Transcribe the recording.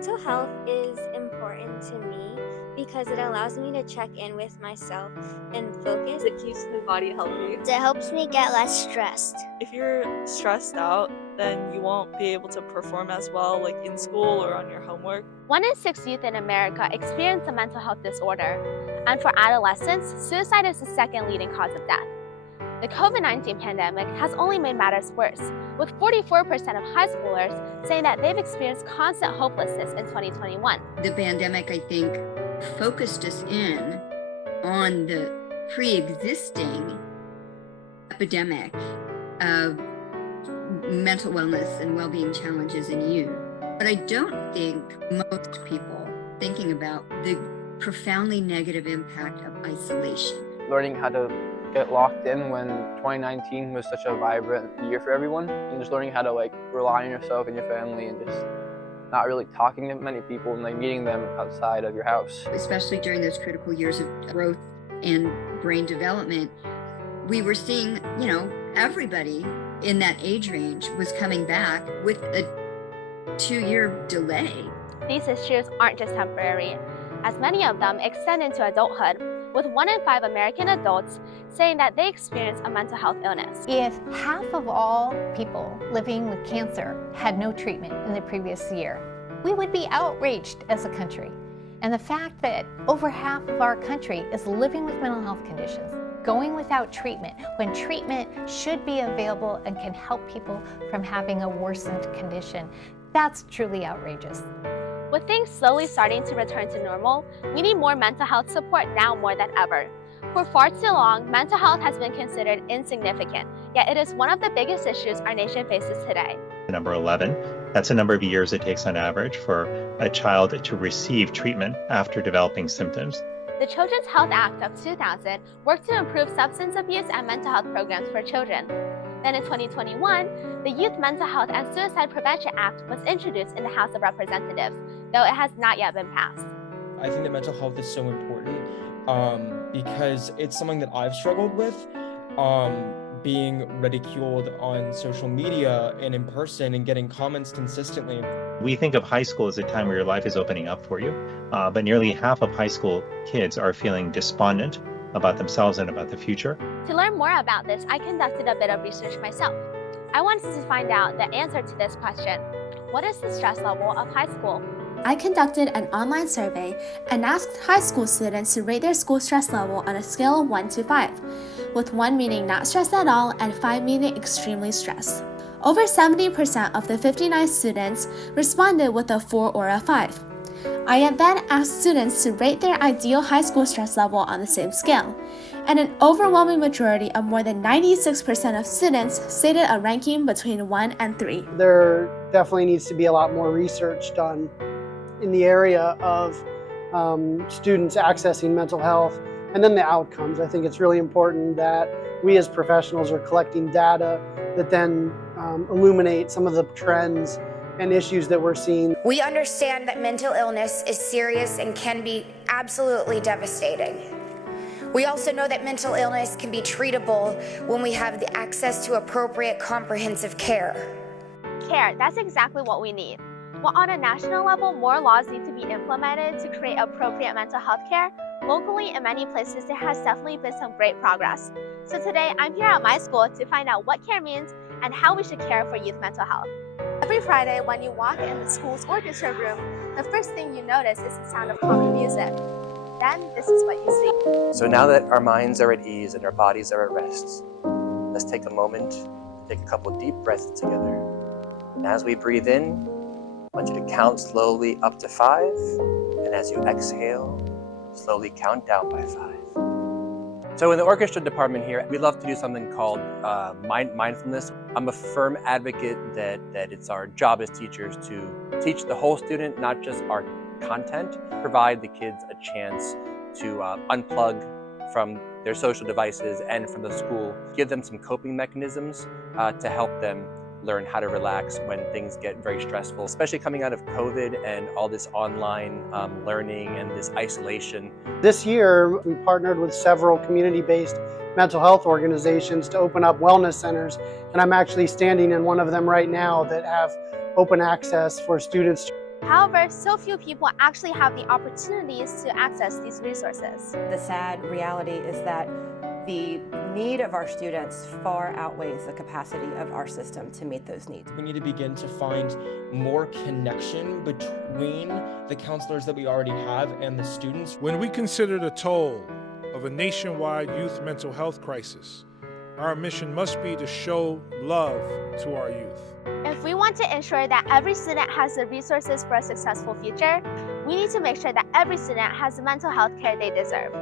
Mental health is important to me because it allows me to check in with myself and focus. It keeps my body healthy. It helps me get less stressed. If you're stressed out, then you won't be able to perform as well, like in school or on your homework. 1 in 6 youth in America experience a mental health disorder, and for adolescents, suicide is the second leading cause of death. The COVID-19 pandemic has only made matters worse, with 44% of high schoolers saying that they've experienced constant hopelessness in 2021. The pandemic, I think, focused us in on the pre-existing epidemic of mental wellness and well-being challenges in youth. But I don't think most people thinking about the profoundly negative impact of isolation. Learning how to get locked in when 2019 was such a vibrant year for everyone, and just learning how to rely on yourself and your family and just not really talking to many people and meeting them outside of your house. Especially during those critical years of growth and brain development, we were seeing, everybody in that age range was coming back with a 2-year delay. These issues aren't just temporary, as many of them extend into adulthood, with 1 in 5 American adults saying that they experience a mental health illness. If half of all people living with cancer had no treatment in the previous year, we would be outraged as a country. And the fact that over half of our country is living with mental health conditions, going without treatment, when treatment should be available and can help people from having a worsened condition, that's truly outrageous. With things slowly starting to return to normal, we need more mental health support now more than ever. For far too long, mental health has been considered insignificant, yet it is one of the biggest issues our nation faces today. Number 11, that's the number of years it takes on average for a child to receive treatment after developing symptoms. The Children's Health Act of 2000 worked to improve substance abuse and mental health programs for children. Then in 2021, the Youth Mental Health and Suicide Prevention Act was introduced in the House of Representatives, though it has not yet been passed. I think that mental health is so important because it's something that I've struggled with, being ridiculed on social media and in person and getting comments consistently. We think of high school as a time where your life is opening up for you, but nearly half of high school kids are feeling despondent about themselves and about the future. To learn more about this, I conducted a bit of research myself. I wanted to find out the answer to this question: what is the stress level of high school? I conducted an online survey and asked high school students to rate their school stress level on a scale of 1 to 5, with 1 meaning not stressed at all and 5 meaning extremely stressed. Over 70% of the 59 students responded with a 4 or a 5. I then asked students to rate their ideal high school stress level on the same scale, and an overwhelming majority of more than 96% of students stated a ranking between 1 and 3. There definitely needs to be a lot more research done in the area of students accessing mental health and then the outcomes. I think it's really important that we as professionals are collecting data that then illuminate some of the trends and issues that we're seeing. We understand that mental illness is serious and can be absolutely devastating. We also know that mental illness can be treatable when we have the access to appropriate comprehensive care. Care, that's exactly what we need. While on a national level, more laws need to be implemented to create appropriate mental health care, locally in many places there has definitely been some great progress. So today, I'm here at my school to find out what care means and how we should care for youth mental health. Every Friday, when you walk in the school's orchestra room, the first thing you notice is the sound of calming music. Then, this is what you see. So now that our minds are at ease and our bodies are at rest, let's take a moment to take a couple deep breaths together. And as we breathe in, I want you to count slowly up to 5, and as you exhale, slowly count down by 5. So in the orchestra department here, we love to do something called mindfulness. I'm a firm advocate that it's our job as teachers to teach the whole student, not just our content, provide the kids a chance to unplug from their social devices and from the school, give them some coping mechanisms to help them learn how to relax when things get very stressful, especially coming out of COVID and all this online learning and this isolation. This year, we partnered with several community-based mental health organizations to open up wellness centers, and I'm actually standing in one of them right now that have open access for students However, so few people actually have the opportunities to access these resources. The sad reality is that the need of our students far outweighs the capacity of our system to meet those needs. We need to begin to find more connection between the counselors that we already have and the students. When we consider the toll of a nationwide youth mental health crisis, our mission must be to show love to our youth. If we want to ensure that every student has the resources for a successful future, we need to make sure that every student has the mental health care they deserve.